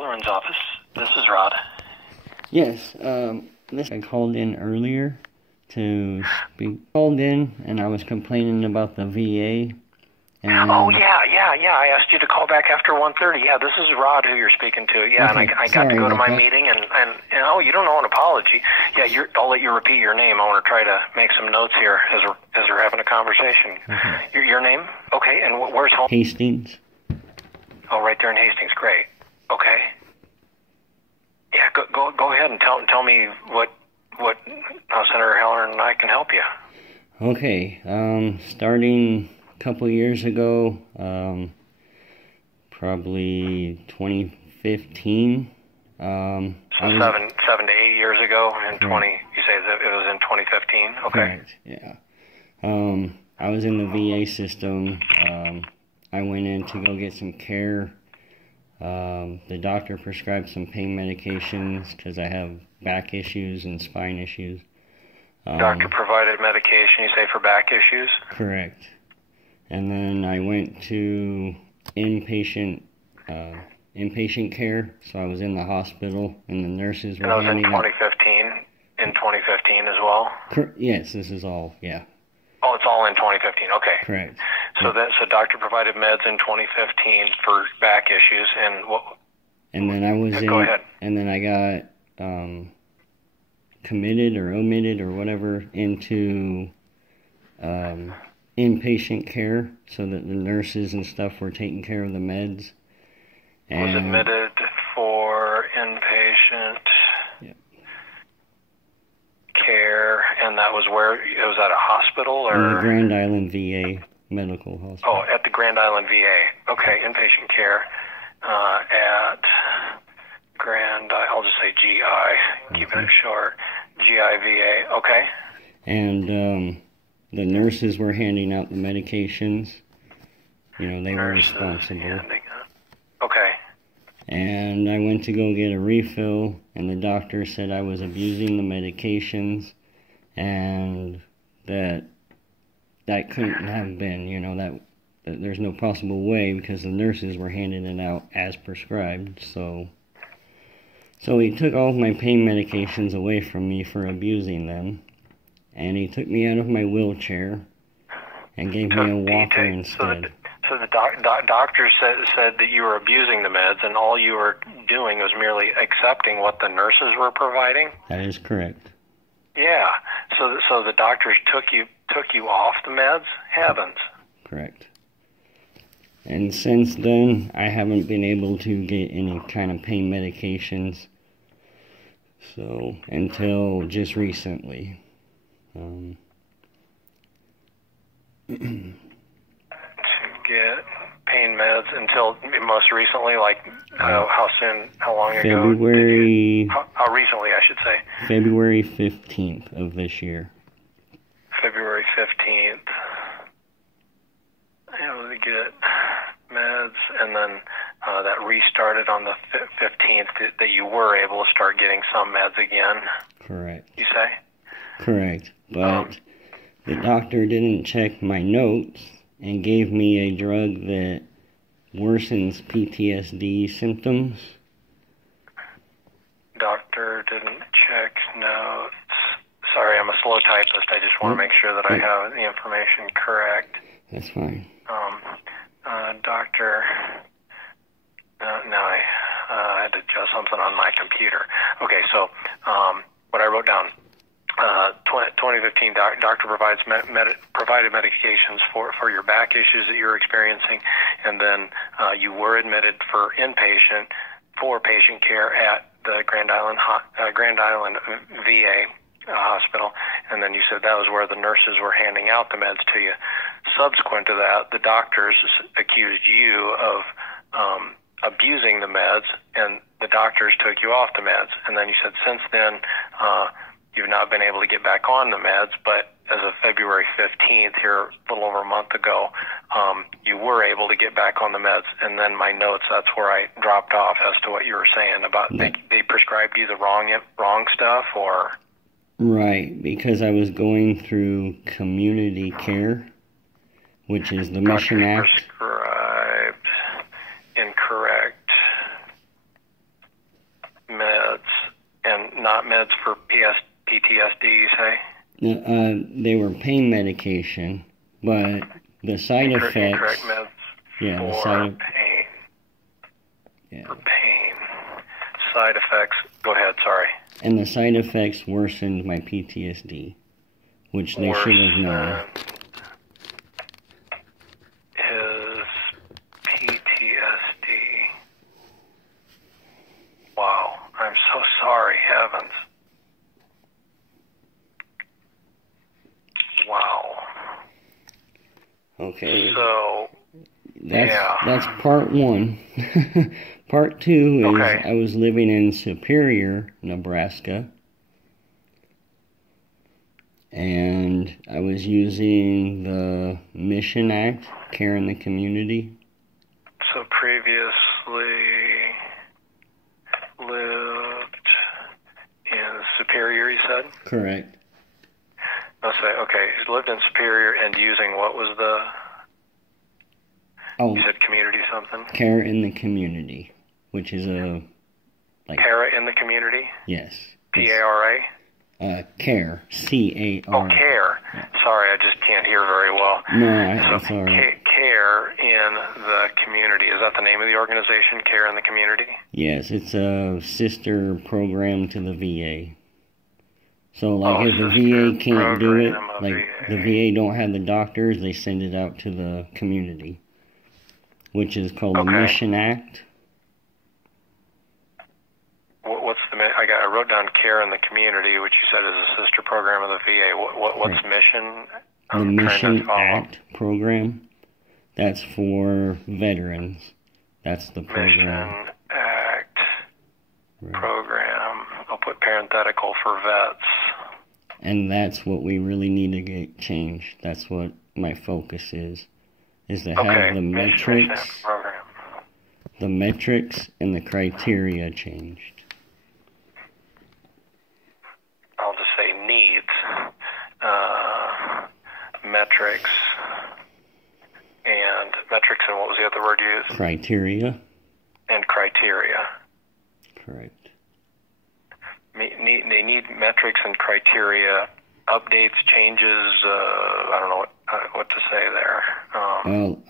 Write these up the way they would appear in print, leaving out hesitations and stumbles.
Halloran's office. This is Rod. Yes, I called in earlier to speak. Called in and I was complaining about the VA. And Oh, yeah. I asked you to call back after 1:30. Yeah, this is Rod who you're speaking to. Yeah, okay, and I got to go to my meeting, and oh, you don't know an apology. Yeah, I'll let you repeat your name. I want to try to make some notes here as we're having a conversation. Okay. Your name? Okay, and where's home? Hastings. Oh, right there in Hastings. Great. Okay. Yeah, go ahead and tell me how Senator Halloran and I can help you. Okay, starting a couple years ago, probably 2015. So 7 to 8 years ago, in 20. You say that it was in 2015. Okay. Correct. Yeah. I was in the VA system. I went in to go get some care. The doctor prescribed some pain medications because I have back issues and spine issues. Doctor provided medication, you say, for back issues? Correct. And then I went to inpatient care, so I was in the hospital, and the nurses were handing out... And that was in 2015 as well? Yes, this is all, yeah. Oh, it's all in 2015, okay. Correct. So doctor provided meds in 2015 for back issues, and what... And then I was Go ahead. And then I got committed or omitted or whatever into inpatient care, so that the nurses and stuff were taking care of the meds. And was admitted for inpatient care, and that was where? It was at a hospital, or? In the Grand Island VA Medical Hospital. Oh, at the Grand Island VA. Okay, inpatient care at I'll just say GI, keeping it short. GI VA, okay. And the nurses were handing out the medications. You know, they were responsible. Okay. And I went to go get a refill, and the doctor said I was abusing the medications, and that couldn't have been, you know, that there's no possible way, because the nurses were handing it out as prescribed. So he took all of my pain medications away from me for abusing them, and he took me out of my wheelchair and gave me a walker instead. So the doctor said that you were abusing the meds, and all you were doing was merely accepting what the nurses were providing? That is correct. Yeah. So the doctors took you off the meds? Heavens. Correct. And since then, I haven't been able to get any kind of pain medications. So, until just recently. To get pain meds until most recently, like how long ago? February. How recently, I should say? February 15th of this year. February 15th. Able to get meds, and then that restarted on the 15th, that you were able to start getting some meds again. Correct. You say? Correct. But the doctor didn't check my notes and gave me a drug that worsens PTSD symptoms. Doctor didn't check notes. Sorry, I'm a slow typist. I just want to make sure that I have the information correct. That's fine. Doctor... now I had to adjust something on my computer. Okay, so what I wrote down... 2015, doctor provided medications for your back issues that you're experiencing, and then you were admitted for patient care at the Grand Island VA hospital, and then you said that was where the nurses were handing out the meds to you. Subsequent to that, the doctors accused you of abusing the meds, and the doctors took you off the meds, and then you said since then you've not been able to get back on the meds, but as of February 15th, here a little over a month ago, you were able to get back on the meds, and then my notes, that's where I dropped off as to what you were saying about they prescribed you the wrong stuff, or? Right, because I was going through community care, which is the Mission Act. Prescribed incorrect PTSD, you say? They were pain medication, but the side effects. Incorrect meds for pain. Yeah. For pain. Side effects. Go ahead. Sorry. And the side effects worsened my PTSD, which they should have known. His PTSD. Wow. I'm so sorry. Heavens. Wow. Okay. So, that's part one. Part two is I was living in Superior, Nebraska. And I was using the Mission Act, Care in the Community. So previously lived in Superior, you said? Correct. I'll say, okay, he's lived in Superior and using what was the... Oh, you said community something? Care in the Community, which is a... Para in the Community? Yes. P-A-R-A? Care. C-A-R. Oh, Care. Yeah. Sorry, I just can't hear very well. No, that's all right. Care in the Community. Is that the name of the organization, Care in the Community? Yes, it's a sister program to the VA. So, like, if the VA can't do it, like, the VA don't have the doctors, they send it out to the community, which is called the Mission Act. What's the... I wrote down Care in the Community, which you said is a sister program of the VA. What's Mission? The Mission Act program. That's for veterans. That's the program. Mission Act program. I'll put parenthetical for vets. And that's what we really need to get changed. That's what my focus is to have the metrics and the criteria changed. I'll just say needs, metrics, and what was the other word you used? Criteria. And criteria. Correct. They need metrics and criteria, updates, changes. I don't know what to say there.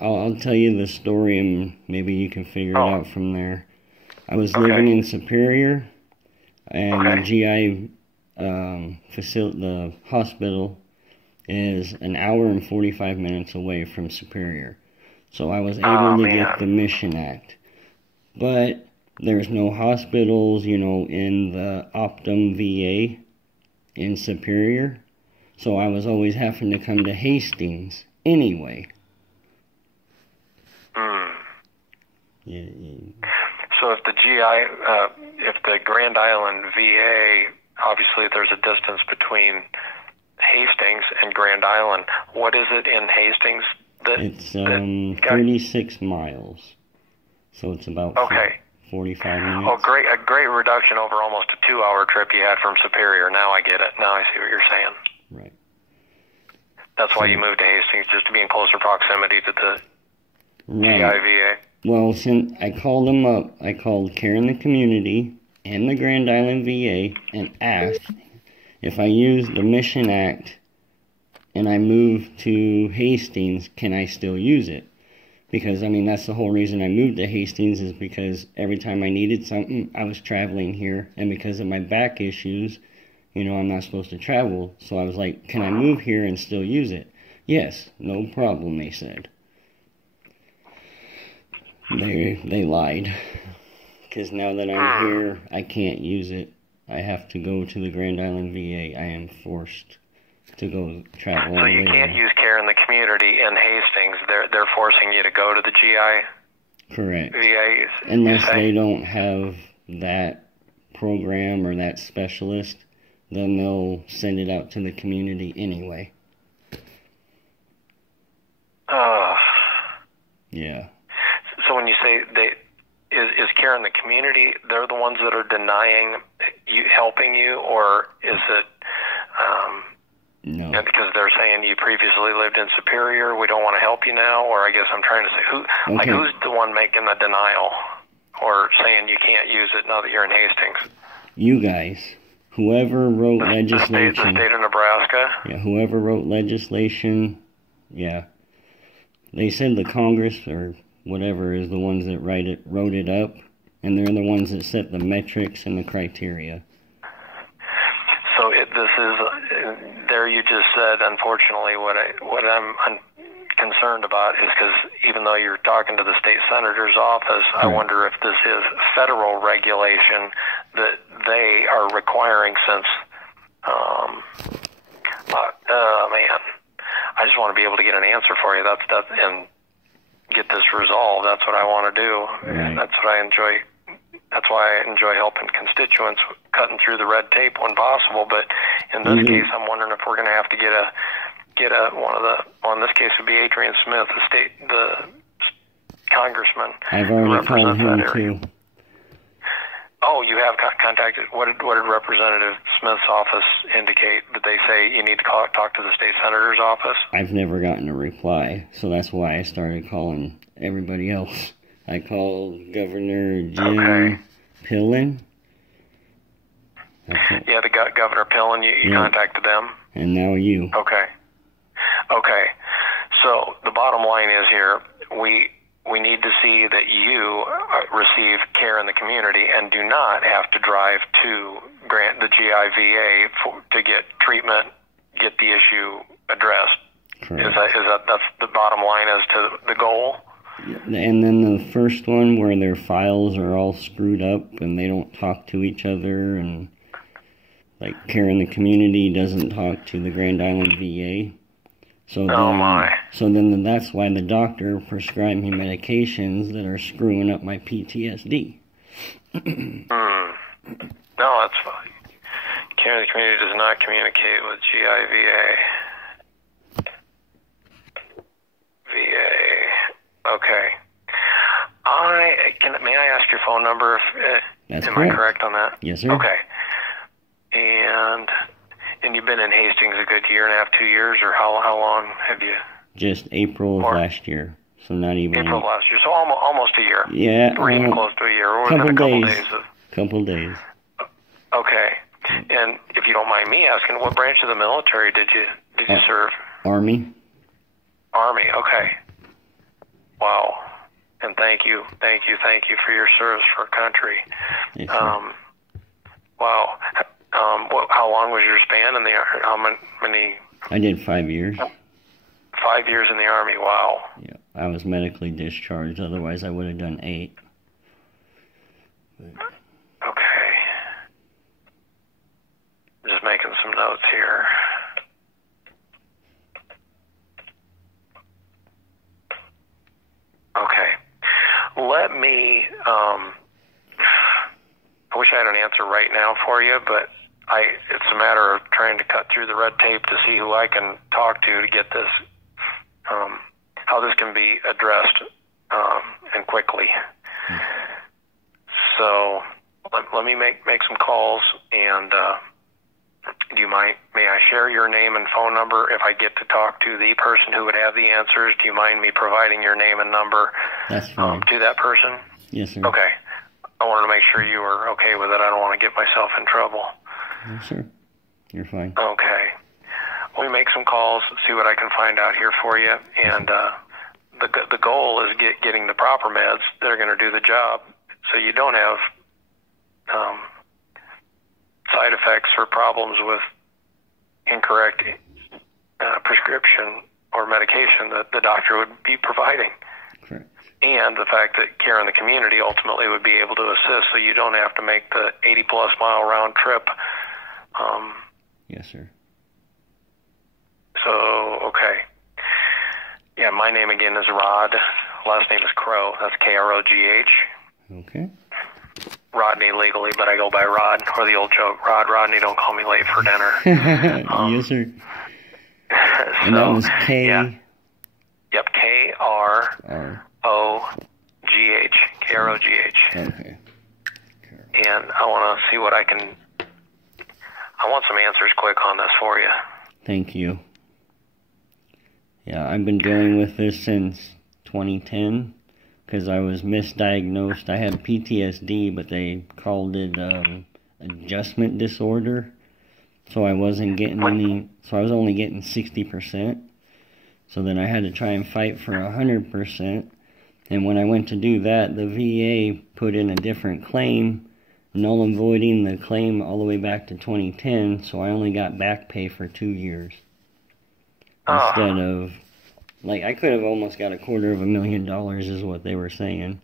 I'll tell you the story, and maybe you can figure it out from there. I was living in Superior, and the GI facility, the hospital, is an hour and 45 minutes away from Superior. So I was able to get the Mission Act, but there's no hospitals, in the Optum VA in Superior. So I was always having to come to Hastings anyway. Yeah. So if the if the Grand Island VA, obviously there's a distance between Hastings and Grand Island. What is it in Hastings? It's 36 miles. So it's about 45 minutes. Oh, a great reduction over almost a 2-hour trip you had from Superior. Now I get it. Now I see what you're saying. Right. That's why you moved to Hastings, just to be in closer proximity to the GIVA. Well, since I called them up, I called Care in the Community and the Grand Island VA and asked if I use the Mission Act and I move to Hastings, can I still use it? Because, that's the whole reason I moved to Hastings, is because every time I needed something, I was traveling here. And because of my back issues, I'm not supposed to travel. So I was like, can I move here and still use it? Yes, no problem, they said. They lied. Because now that I'm here, I can't use it. I have to go to the Grand Island VA. I am forced to go travel. So you can't use Care in the Community in Hastings. They're forcing you to go to the GI. Correct. VA. Unless they don't have that program or that specialist, then they'll send it out to the community anyway. Yeah. So when you say is Care in the Community, they're the ones that are denying you, helping you, or is it? No. Because they're saying you previously lived in Superior, we don't want to help you now, or I guess I'm trying to say who's the one making the denial or saying you can't use it now that you're in Hastings? You guys, whoever wrote the legislation. state of Nebraska? Yeah, whoever wrote legislation, yeah. They said the Congress or whatever is the ones that wrote it up, and they're the ones that set the metrics and the criteria. So there you just said, unfortunately, what I'm concerned about is because even though you're talking to the state senator's office, I wonder if this is federal regulation that they are requiring since, man, I just want to be able to get an answer for you. And get this resolved. That's what I want to do. Right. That's what I enjoy. That's why I enjoy helping constituents, cutting through the red tape when possible. But in this case, I'm wondering if we're going to have to get in this case would be Adrian Smith, the congressman. I've already called him too. Oh, you have contacted. What did Representative Smith's office indicate? Did they say you need to talk to the state senator's office? I've never gotten a reply, so that's why I started calling everybody else. I called Governor Jim Pillen. Yeah, the Governor Pillen. You contacted them, and now you. Okay. So the bottom line is here, we need to see that you receive care in the community and do not have to drive to the GIVA to get treatment, get the issue addressed. Correct. That's the bottom line as to the goal? And then the first one where their files are all screwed up and they don't talk to each other, and like care in the community doesn't talk to the Grand Island VA. So then that's why the doctor prescribed me medications that are screwing up my PTSD. No, that's fine. Care in the community does not communicate with GIVA. VA. Okay. May I ask your phone number? That's am correct. I correct on that? Yes, sir. Okay. And you've been in Hastings a good year and a half, 2 years, or how long have you? Just April of last year, so not even. April of last year, so almost a year. Yeah. Or even close to a year, or within a couple days. Couple days. Okay. And if you don't mind me asking, what branch of the military did you serve? Army. Army. Okay. Wow. And thank you for your service for our country. Yes, wow. How long was your span in the Army? How many? I did 5 years. 5 years in the Army. Wow. Yeah, I was medically discharged. Otherwise, I would have done 8. Okay. Just making some notes here. Okay. Let me, I wish I had an answer right now for you, but it's a matter of trying to cut through the red tape to see who I can talk to get this, how this can be addressed, and quickly. So let me make some calls, and may I share your name and phone number if I get to talk to the person who would have the answers? Do you mind me providing your name and number to that person? Yes, sir. Okay. I wanted to make sure you were okay with it. I don't want to get myself in trouble. Yes, sir. You're fine. Okay. Let me make some calls, see what I can find out here for you. And the goal is getting the proper meds. They're going to do the job, so you don't have side effects or problems with incorrect prescription or medication that the doctor would be providing. Correct. And the fact that care in the community ultimately would be able to assist, so you don't have to make the 80-plus mile round trip. Yes, sir. So, okay. Yeah, my name again is Rod. Last name is Crow. That's Krogh. Okay. Rodney legally, but I go by Rod, or the old joke, Rodney, don't call me late for dinner. Yes, sir. And that was K. Yeah. Yep, Krogh. Krogh. Okay. And I want to see what I want some answers quick on this for you. Thank you. Yeah, I've been dealing with this since 2010 because I was misdiagnosed. I had PTSD, but they called it adjustment disorder. So I wasn't getting so I was only getting 60%. So then I had to try and fight for 100%. And when I went to do that, the VA put in a different claim, null and voiding the claim all the way back to 2010. So I only got back pay for 2 years. Instead of, like, I could have almost got $250,000 is what they were saying.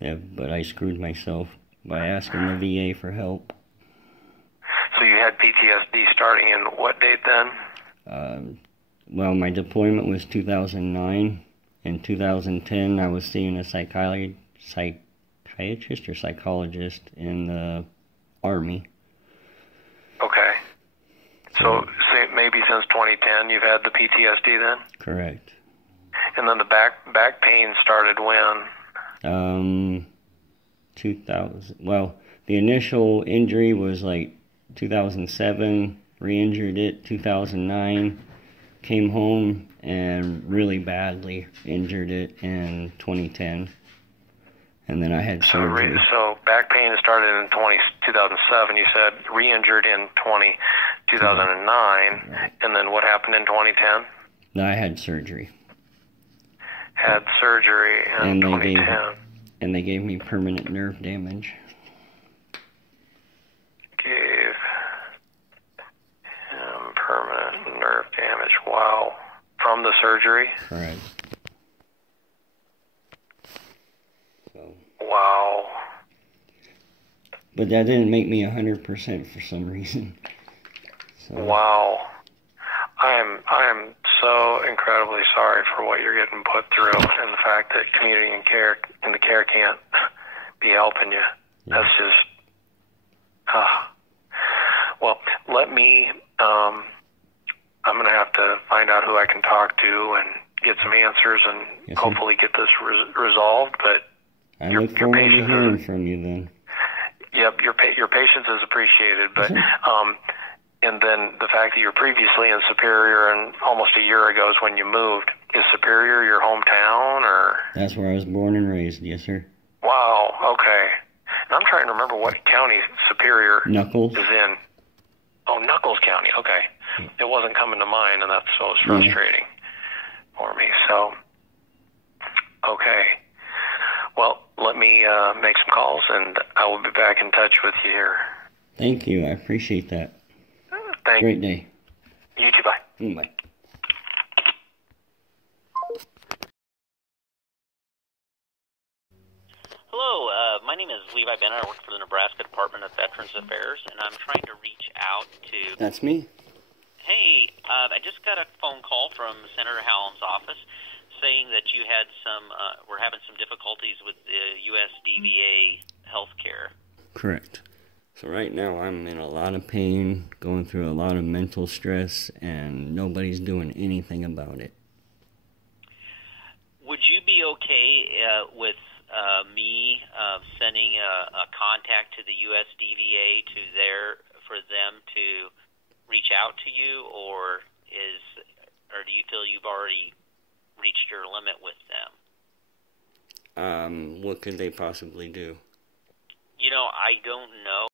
Yeah, but I screwed myself by asking the VA for help. So you had PTSD starting in what date then? Well, my deployment was 2009. In 2010, I was seeing a psychiatrist or psychologist in the Army. Okay. So maybe since 2010 you've had the PTSD then? Correct. And then the back pain started when? 2000. Well, the initial injury was like 2007, re-injured it 2009, came home and really badly injured it in 2010. And then I had surgery. So back pain started in 2007, you said, re-injured in 2009, right. And then what happened in 2010? I had surgery. Had surgery in 2010. And they gave me permanent nerve damage. Gave him permanent nerve damage. Wow. From the surgery? Correct. So. Wow. But that didn't make me 100% for some reason. So. Wow. I am so incredibly sorry for what you're getting put through, and the fact that community and the care can't be helping you. Yeah. That's just, well, let me, I'm going to have to find out who I can talk to and get some answers and hopefully get this resolved, but I look forward to hearing from you then. Yep, your patience is appreciated, but, and then the fact that you're previously in Superior and almost a year ago is when you moved. Is Superior your hometown, or? That's where I was born and raised, yes, sir. Wow, okay. And I'm trying to remember what county Superior Knuckles is in. Oh, Knuckles County, okay. It wasn't coming to mind, and that's so it was frustrating for me. So, okay. Well, let me make some calls, and I will be back in touch with you here. Thank you. I appreciate that. Great day. You too. Bye. Bye. Hello, my name is Levi Bennett. I work for the Nebraska Department of Veterans Affairs, and I'm trying to reach out to... That's me. Hey, I just got a phone call from Senator Hallam's office saying that you had were having some difficulties with the USDVA health care. Correct. So right now I'm in a lot of pain, going through a lot of mental stress, and nobody's doing anything about it. Would you be okay with me sending a contact to the USDVA for them to reach out to you, or do you feel you've already reached your limit with them? What could they possibly do? You know, I don't know.